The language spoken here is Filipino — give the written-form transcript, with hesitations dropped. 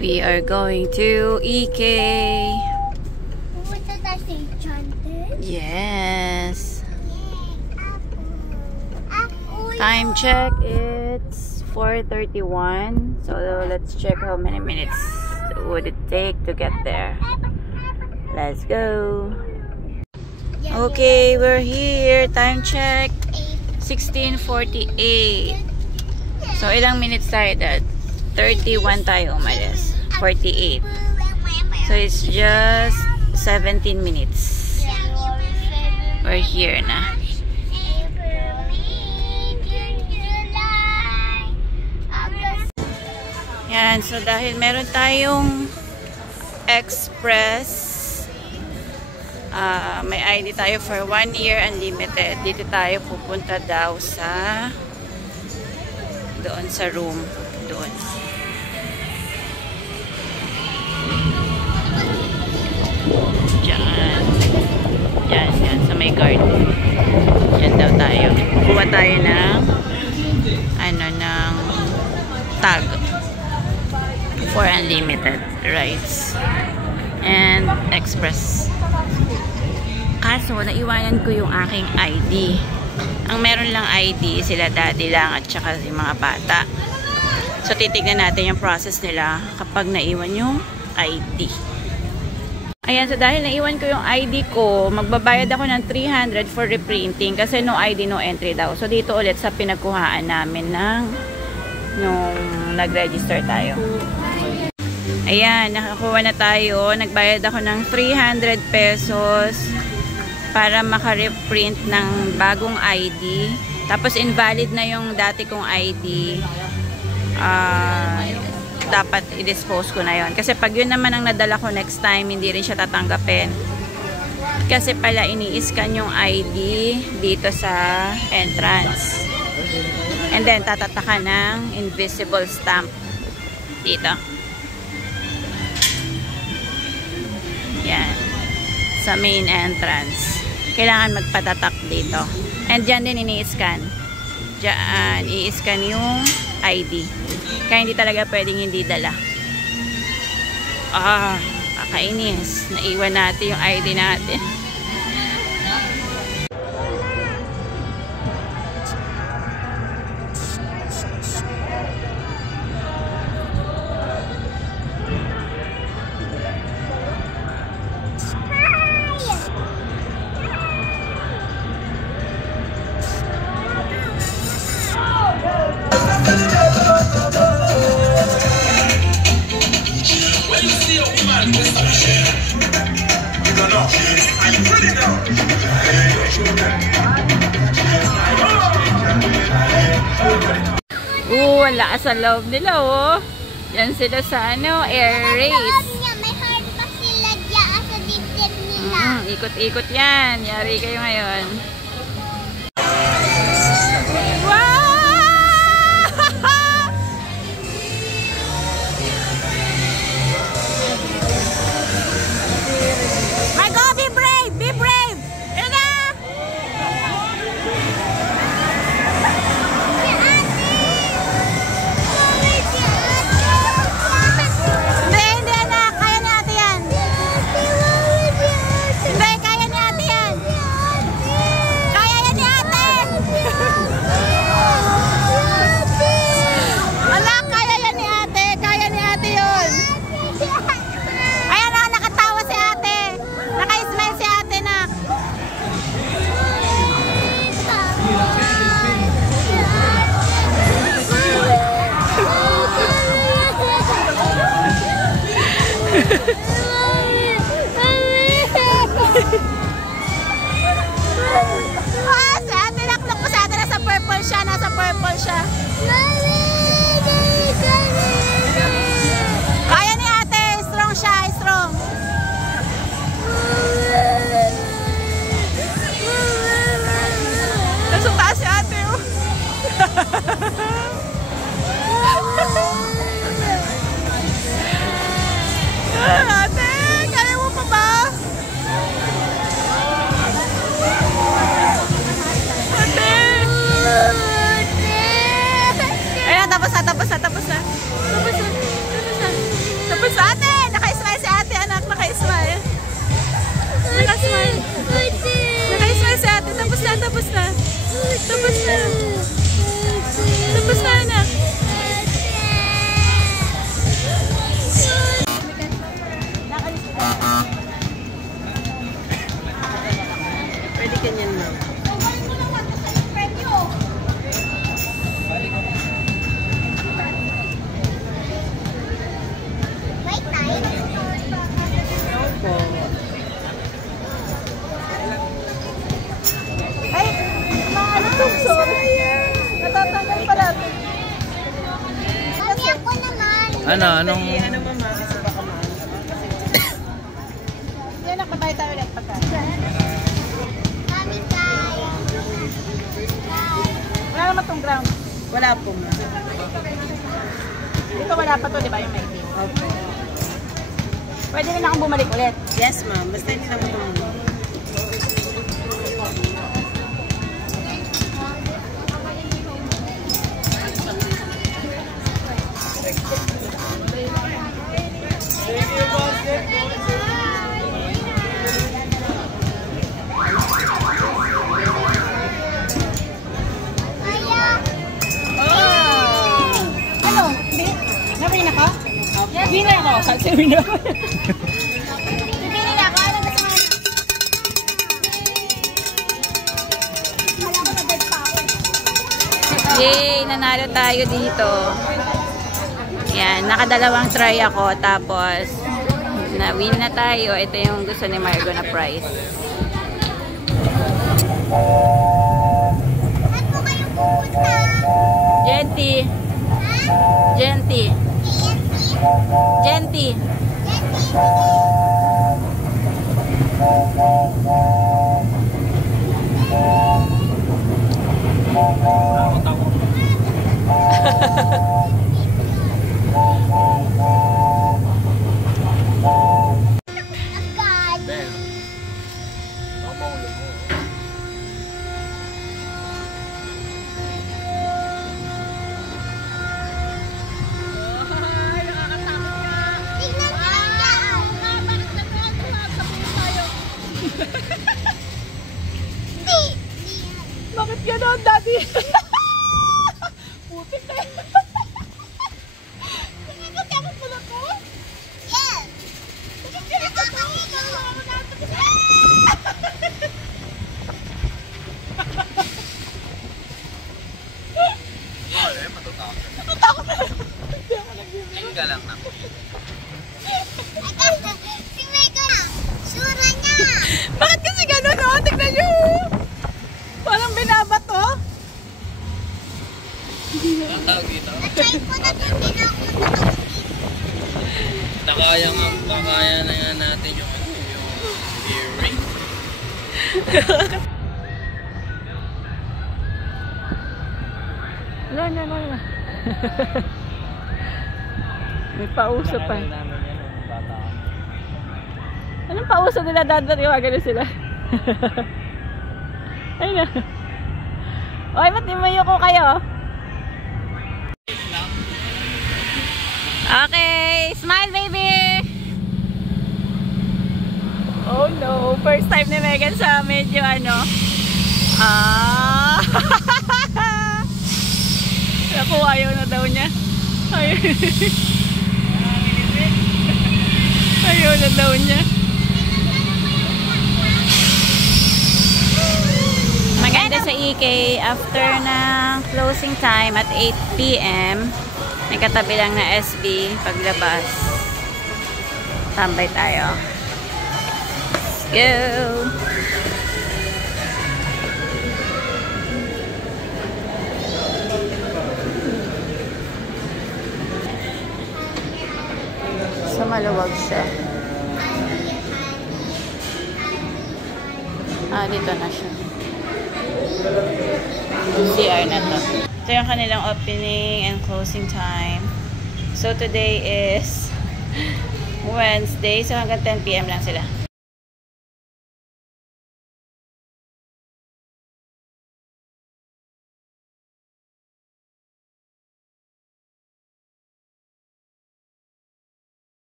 We are going to EK. What did I say, Jonathan? Yes. Time check, it's 4:31. So let's check how many minutes would it take to get there. Let's go. Okay, we're here. Time check, 16:48. So ilang minutes tayo dad? 31 tayo umalis. 48. So it's just 17 minutes. We're here na. Yan, so dahil meron tayong express, may ID tayo for 1 year unlimited. Dito tayo pupunta daw sa doon sa room. Doon. Diyan. Yan. Sa may garden. Diyan daw tayo. Kuha tayo ng ng tag for unlimited rides and express. Kaso, naiwanan ko yung aking ID. Ang meron lang ID, sila daddy lang at saka yung mga bata. So, titignan natin yung process nila kapag naiwan yung ID. Ayan, so dahil naiwan ko yung ID ko, magbabayad ako ng 300 for reprinting kasi no ID, no entry daw. So, dito ulit sa pinagkuhaan namin ng nung nag-register tayo. Ayan, nakakuha na tayo. Nagbayad ako ng 300 pesos para maka-reprint ng bagong ID. Tapos, invalid na yung dati kong ID. Dapat i-dispose ko na yon. Kasi pag yun naman ang nadala ko next time, hindi rin siya tatanggapin. Kasi pala ini-scan yung ID dito sa entrance. And then, tatatakan ng invisible stamp dito. Yan. Sa main entrance. Kailangan magpatatak dito. And dyan din ini-scan. Dyan, i-scan yung ID. Kaya hindi talaga pwedeng hindi dala. Kakainis. Naiwan natin yung ID natin. Ang lakas ang loob nila, oh. Yan sila sa air race. May heart pa sila dyan sa dibdib nila. Ikot-ikot yan. Yari kayo ngayon. Nasa purple siya. Kaya ni ate. Strong siya. Strong. Nasa taas si ate. Oh. Tapos na na. Pwede ganyan na. Wait, tayo. Opo. Ay, sorry. Natatanggal pa natin. Mami, ako naman. Ano? Anong... Ano mama? Kasi baka maano. Yan, nakabay tayo ulit pagka. Mami, tayo. Wala naman tong ground. Wala po ma. Dito wala pa to, di ba? Yung may view. Opo. Pwede rin akong bumalik ulit. Yes ma'am. Basta hindi naman tumulong. Ano? Nabili na ka? Bili na ako. Sabi na ako. Bibili na ako. Ano gusto mo? Wala ko na-dead pa ako. Yay! Nanalo tayo dito. Yan. Nakadalawang try ako. Tapos, na-win na tayo. Ito yung gusto ni Margo na prize. Saan po kayo pupunta? Genty. Ha? Genty. TNT? Genty. Agad. Tignan niyo yan. Di. Bakit gano'n, Daddy? Putik na yun. Nakakatakot mo na ko? Yes. Nakakahigo. Tingga lang na. Agad. Si Mega na. Sura niya. Bakit kasi gano'n, no? Tignan nyo. Parang binabato. Ang tawag dito? Na-try ko na din pinakot. Nakaya na nga natin yung earring. Wala. May pauso pa. Anong pauso nila, dadariwagan na sila? Ayun na. Oy, ba't di mayo ko kayo? Okay, smile baby! Oh no, first time ni Megan sa medyo ano. Naku, ayaw na daw niya. Ayaw na daw niya. Maganda sa EK after ng closing time at 8 PM. May katabi lang na SB paglabas. Tambay tayo. Let's go! So maluwag siya. Dito na siya. CR na to. Ito yung kanilang opening and closing time. So today is Wednesday. So hanggang 10 PM lang sila.